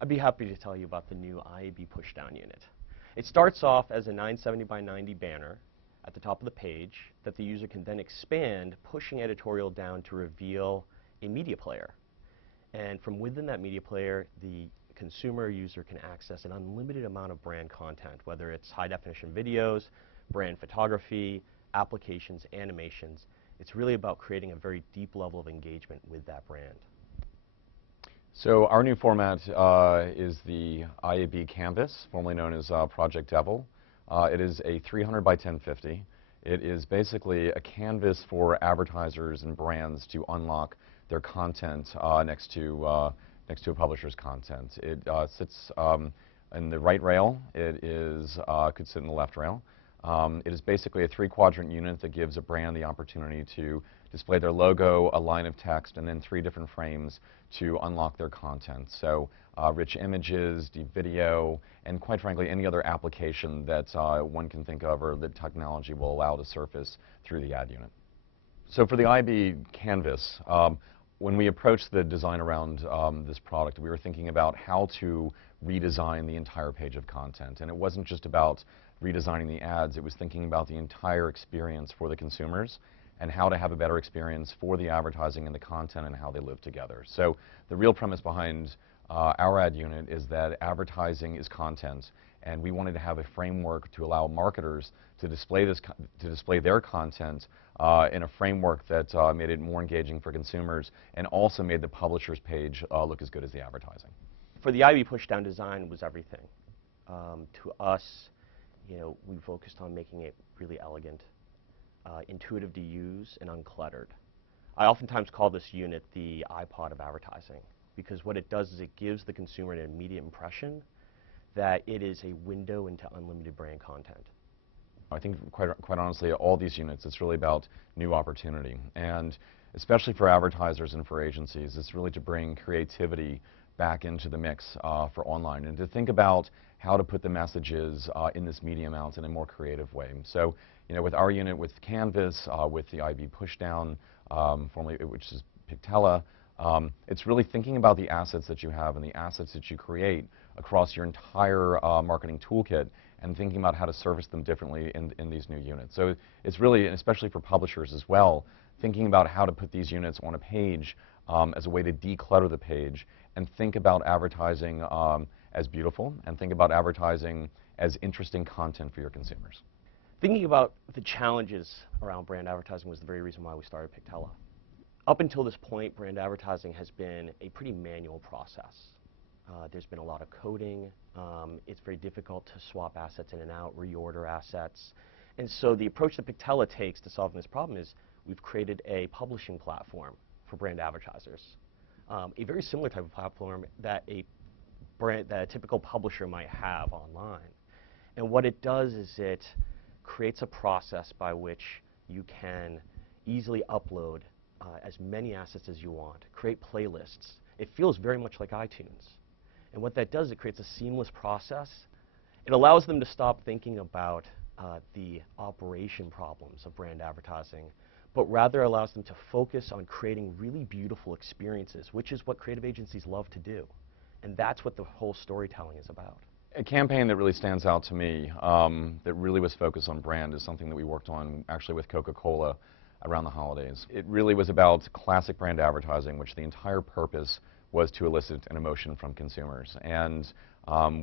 I'd be happy to tell you about the new IAB pushdown unit. It starts off as a 970 by 90 banner at the top of the page that the user can then expand, pushing editorial down to reveal a media player. And from within that media player, the consumer user can access an unlimited amount of brand content, whether it's high-definition videos, brand photography, applications, animations. It's really about creating a very deep level of engagement with that brand. So our new format is the IAB Canvas, formerly known as Project Devil. It is a 300 by 1050. It is basically a canvas for advertisers and brands to unlock their content next to a publisher's content. It sits in the right rail. It could sit in the left rail. It is basically a 3-quadrant unit that gives a brand the opportunity to display their logo, a line of text, and then 3 different frames to unlock their content. So rich images, deep video, and quite frankly, any other application that one can think of or that technology will allow to surface through the ad unit. So for the IAB Canvas, when we approached the design around this product, we were thinking about how to redesign the entire page of content. And it wasn't just about redesigning the ads, it was thinking about the entire experience for the consumers and how to have a better experience for the advertising and the content and how they live together. So the real premise behind our ad unit is that advertising is content, and we wanted to have a framework to allow marketers to display their content in a framework that made it more engaging for consumers and also made the publisher's page look as good as the advertising. For the IAB pushdown, design was everything. To us, we focused on making it really elegant, intuitive to use, and uncluttered. I oftentimes call this unit the iPod of advertising, because what it does is it gives the consumer an immediate impression that it is a window into unlimited brand content. I think quite honestly, all these units, it's really about new opportunity. And especially for advertisers and for agencies, it's really to bring creativity back into the mix for online and to think about how to put the messages in this medium out in a more creative way. So, with our unit, with Canvas, with the IAB pushdown, formerly which is Pictella, it's really thinking about the assets that you have and the assets that you create across your entire marketing toolkit and thinking about how to service them differently in these new units. So it's really, and especially for publishers as well, thinking about how to put these units on a page as a way to declutter the page and think about advertising as beautiful and think about advertising as interesting content for your consumers. Thinking about the challenges around brand advertising was the very reason why we started Pictella. Up until this point, brand advertising has been a pretty manual process. There's been a lot of coding. It's very difficult to swap assets in and out, reorder assets. And so the approach that Pictella takes to solving this problem is we've created a publishing platform for brand advertisers. A very similar type of platform that a typical publisher might have online. And what it does is it creates a process by which you can easily upload as many assets as you want, create playlists. It feels very much like iTunes. And what that does, it creates a seamless process. It allows them to stop thinking about the operation problems of brand advertising, but rather allows them to focus on creating really beautiful experiences, which is what creative agencies love to do. And that's what the whole storytelling is about. A campaign that really stands out to me that really was focused on brand is something that we worked on actually with Coca-Cola around the holidays. It really was about classic brand advertising, which the entire purpose was to elicit an emotion from consumers. And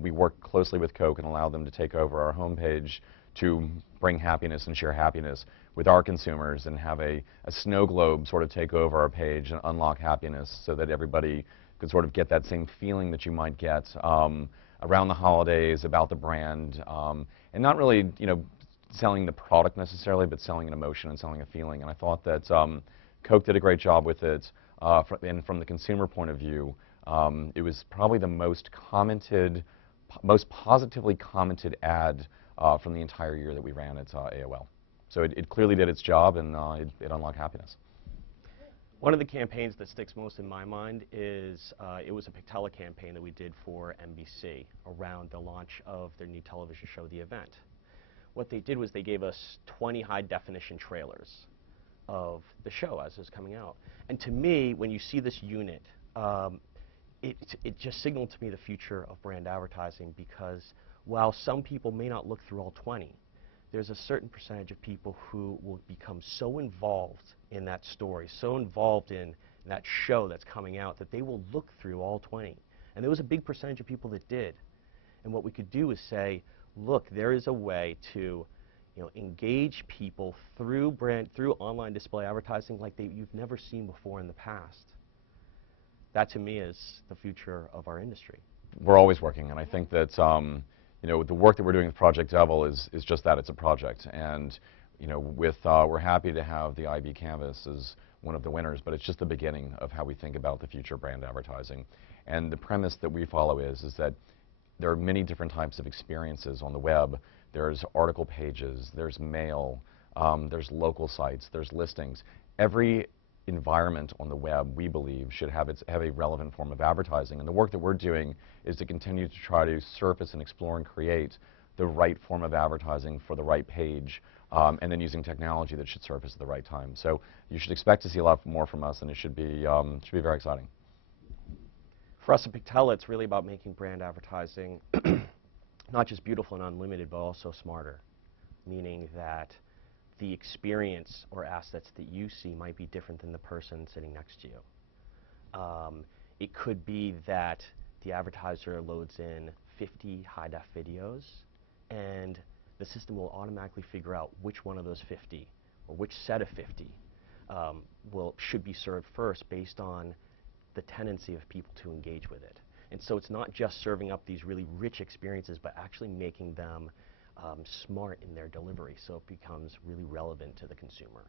we worked closely with Coke and allowed them to take over our homepage to bring happiness and share happiness with our consumers and have a snow globe sort of take over our page and unlock happiness so that everybody could sort of get that same feeling that you might get around the holidays about the brand, and not really, selling the product necessarily, but selling an emotion and selling a feeling. And I thought that Coke did a great job with it. And from the consumer point of view, it was probably the most commented, most positively commented ad from the entire year that we ran at AOL. So it clearly did its job, and it unlocked happiness. One of the campaigns that sticks most in my mind is it was a Pictella campaign that we did for NBC around the launch of their new television show, The Event. What they did was they gave us 20 high-definition trailers of the show as it was coming out. And to me, when you see this unit, it just signaled to me the future of brand advertising, because while some people may not look through all 20, there's a certain percentage of people who will become so involved in that story, so involved in that show that's coming out, that they will look through all 20. And there was a big percentage of people that did. And what we could do is say, look, there is a way to engage people through online display advertising like you've never seen before in the past. That, to me, is the future of our industry. We're always working, and I think that the work that we're doing with Project Devil is just that. It's a project, and we're happy to have the IB Canvas as one of the winners, but it's just the beginning of how we think about the future of brand advertising. And the premise that we follow is that there are many different types of experiences on the web. There's article pages, there's mail, there's local sites, there's listings. Every environment on the web, we believe, should have a relevant form of advertising. And the work that we're doing is to continue to try to surface and explore and create the right form of advertising for the right page, and then using technology that should surface at the right time. So you should expect to see a lot more from us, and it should be very exciting. For us at Pictella, it's really about making brand advertising not just beautiful and unlimited, but also smarter, meaning that the experience or assets that you see might be different than the person sitting next to you. It could be that the advertiser loads in 50 high-def videos, and the system will automatically figure out which one of those 50, or which set of 50, should be served first based on the tendency of people to engage with it. And so it's not just serving up these really rich experiences, but actually making them smart in their delivery, so it becomes really relevant to the consumer.